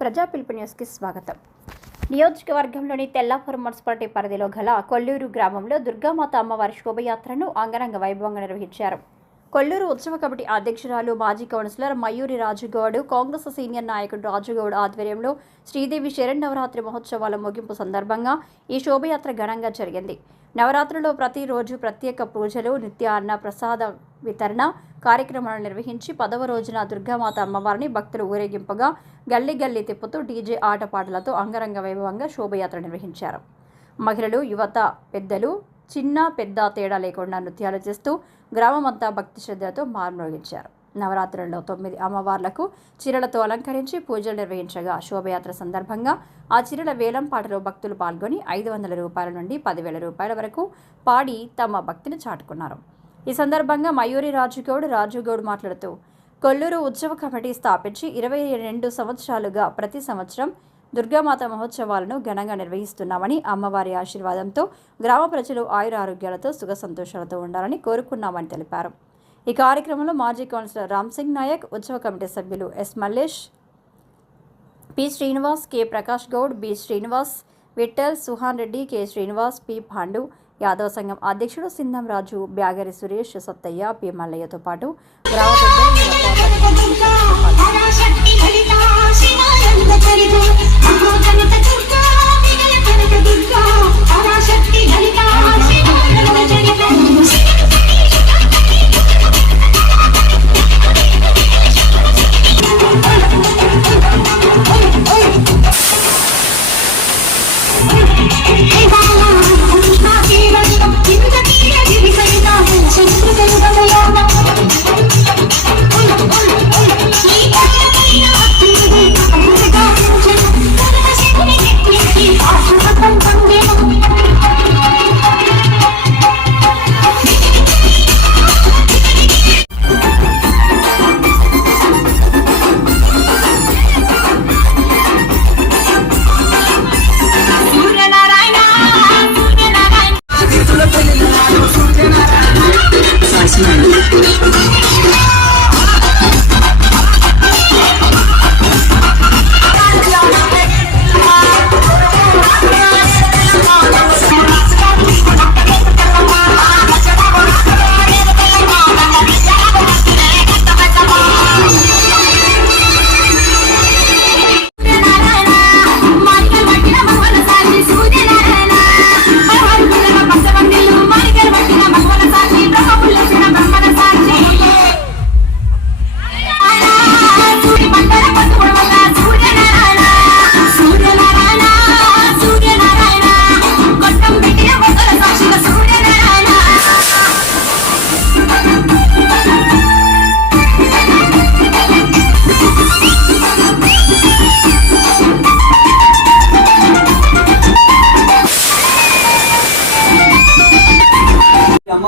ప్రజా పిలుపు న్యూస్కి స్వాగతం. నియోజకవర్గంలోని తెల్లాపురం మున్సిపాలిటీ పరిధిలో గల కొల్లూరు గ్రామంలో దుర్గామాత అమ్మవారి శోభయాత్రను అంగరంగ వైభవంగా నిర్వహించారు. కొల్లూరు ఉత్సవ కమిటీ అధ్యక్షురాలు మాజీ కౌన్సిలర్ మయూరి రాజుగౌడ్ కాంగ్రెస్ సీనియర్ నాయకుడు రాజుగౌడ్ ఆధ్వర్యంలో శ్రీదేవి శరణ్ నవరాత్రి మహోత్సవాల ముగింపు సందర్భంగా ఈ శోభయాత్ర ఘనంగా జరిగింది. నవరాత్రుల్లో ప్రతిరోజు ప్రత్యేక పూజలు నిత్య అన్న ప్రసాద వితరణ కార్యక్రమాలను నిర్వహించి పదవ రోజున దుర్గామాత అమ్మవారిని భక్తులు ఊరేగింపుగా గల్లీ గల్లీ తిప్పుతూ డీజే ఆటపాటలతో అంగరంగ వైభవంగా శోభయాత్ర నిర్వహించారు. మహిళలు యువత పెద్దలు చిన్న పెద్ద తేడా లేకుండా నృత్యాలు చేస్తూ గ్రామమంతా భక్తి శ్రద్ధలతో మార్మోగించారు నవరాత్రుల్లో తొమ్మిది అమ్మవార్లకు చీరలతో అలంకరించి పూజలు నిర్వహించగా శోభయాత్ర సందర్భంగా ఆ చీరల వేలం పాటలో భక్తులు పాల్గొని ఐదు వందల రూపాయల నుండి పదివేల రూపాయల వరకు పాడి తమ భక్తిని చాటుకున్నారు. ఈ సందర్భంగా మయూరి రాజుగౌడ్ రాజుగౌడ్ మాట్లాడుతూ కొల్లూరు ఉత్సవ కమిటీ స్థాపించి ఇరవై రెండు సంవత్సరాలుగా ప్రతి సంవత్సరం దుర్గామాత మహోత్సవాలను ఘనంగా నిర్వహిస్తున్నామని అమ్మవారి ఆశీర్వాదంతో గ్రామ ప్రజలు ఆయుర ఆరోగ్యాలతో సుఖ సంతోషాలతో ఉండాలని కోరుకున్నామని తెలిపారు. ఈ కార్యక్రమంలో మాజీ కౌన్సిలర్ రామ్ సింగ్ నాయక్ ఉత్సవ కమిటీ సభ్యులు S Mallesh P Srinivas K Prakash Goud B Srinivas Vithal Suhan Reddy K Srinivas P Pandu Yadava సంఘం అధ్యక్షుడు సింధం రాజు బ్యాగరి సురేష్ సత్తయ్య పి మల్లయ్యతో పాటు గ్రామ పెద్దలు,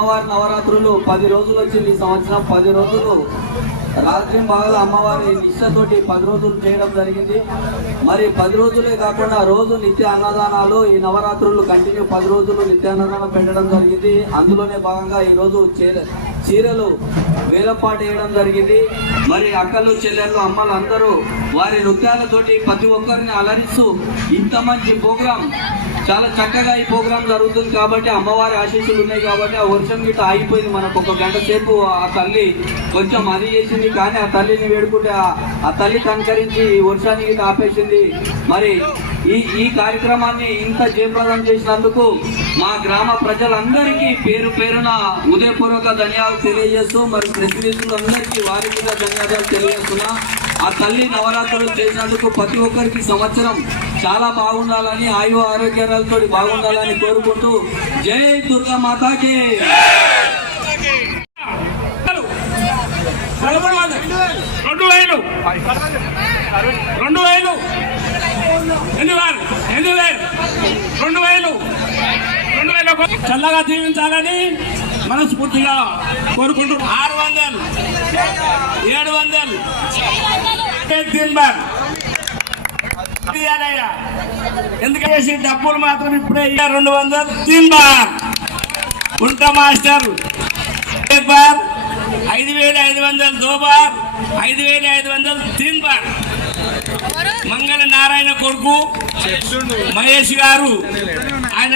అమ్మవారి నవరాత్రులు పది రోజులు వచ్చింది. ఈ సంవత్సరం పది రోజులు రాత్రి బాగా అమ్మవారి నిష్టతోటి పది రోజులు చేయడం జరిగింది. మరి పది రోజులే కాకుండా రోజు నిత్య అన్నదానాలు ఈ నవరాత్రులు కంటిన్యూ పది రోజులు నిత్య అన్నదానం పెట్టడం జరిగింది. అందులోనే భాగంగా ఈ రోజు చీరలు వేలపాటు వేయడం జరిగింది. మరి అక్కలు చెల్లెళ్ళు అమ్మలు అందరూ వారి నృత్యాలతోటి ప్రతి ఒక్కరిని అలరిస్తూ ఇంత మంచి ప్రోగ్రాం చాలా చక్కగా ఈ ప్రోగ్రాం జరుగుతుంది కాబట్టి అమ్మవారి ఆశీస్సులు ఉన్నాయి కాబట్టి ఆ వర్షం గిట్ట ఆగిపోయింది. మనకు ఒక గంట సేపు ఆ తల్లి కొంచెం అది చేసింది కానీ ఆ తల్లిని వేడుకుంటే ఆ- తల్లి కనకరించి వర్షాన్ని గిట్ట ఆపేసింది. మరి ఈ ఈ కార్యక్రమాన్ని ఇంత జయప్రదం చేసినందుకు మా గ్రామ ప్రజలందరికీ పేరు పేరున ఉదయపూర్వక ధన్యాలు తెలియజేస్తూ మరి ప్రతినిధులందరికీ వారికి మీద ధన్యవాదాలు తెలియజేస్తున్నా. ఆ తల్లి నవరాత్రులు చేసినందుకు ప్రతి ఒక్కరికి సంవత్సరం చాలా బాగుండాలని ఆయు ఆరోగ్యాలతో బాగుండాలని కోరుకుంటూ జై దుర్గా మాతాకి పదమూడు వందలు రెండు వేలు రెండు వేలు ఎన్ని వేలు ఎన్ని వేలు? రెండు వేలు. రెండు వేల చల్లగా జీవించాలని మనస్ఫూర్తిగా కోరుకుంటున్నాం ఆరు వందలు ఏడు వందలు. ఎందుకంటే డబ్బులు మాత్రం ఇప్పుడే రెండు వందలు? తింబార్ ఉంటా మాస్టర్. ఐదు వేల ఐదు వందలు దోబార్ ఐదు వేల ఐదు వందలు తిన్బార్. మంగళ నారాయణ కొడుకు మహేష్ గారు. ఆయన